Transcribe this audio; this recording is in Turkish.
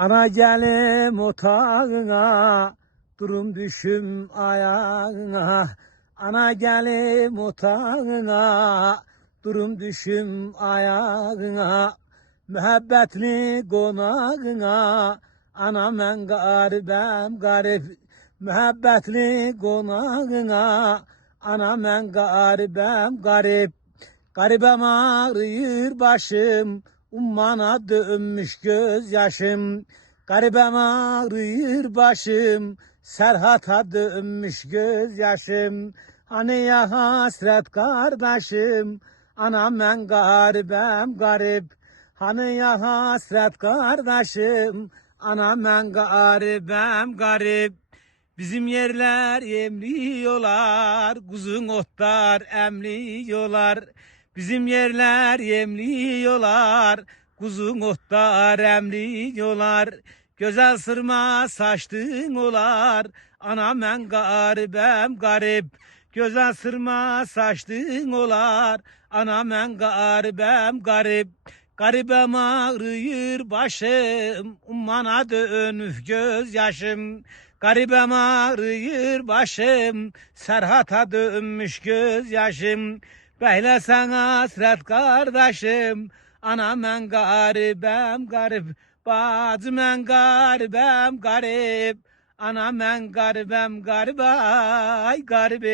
Ana gelim otağına, durum düşüm ayağına. Ana gelim otağına, durum düşüm ayağına. Mühebbetli konağına, ana men garibem garip. Mühebbetli konağına, ana men garibem garip. Garibem ağrıyor başım, ummana dönmüş gözyaşım. Garibem ağrıyor başım, Serhat'a dönmüş gözyaşım. Hani ya hasret kardeşim, anam ben garibem garip. Hani ya hasret kardeşim, anam ben garibem garip. Bizim yerler yemliyorlar, kuzun otlar emliyorlar. Bizim yerler yemliyorlar, kuzun otlar emliyorlar. Güzel sırma saçtın olar, anam ben garibem garip. Güzel sırma saçtın olar, anam ben garibem garip. Garibem ağrıyor başım, ummana dönüp gözyaşım. Garibem ağrıyor başım, Serhat'a dönmüş gözyaşım. Beyle sen hasret kardeşim, anam ben garibem garip. Bacım ben garibem garip, anam ben garibem garip ay garip.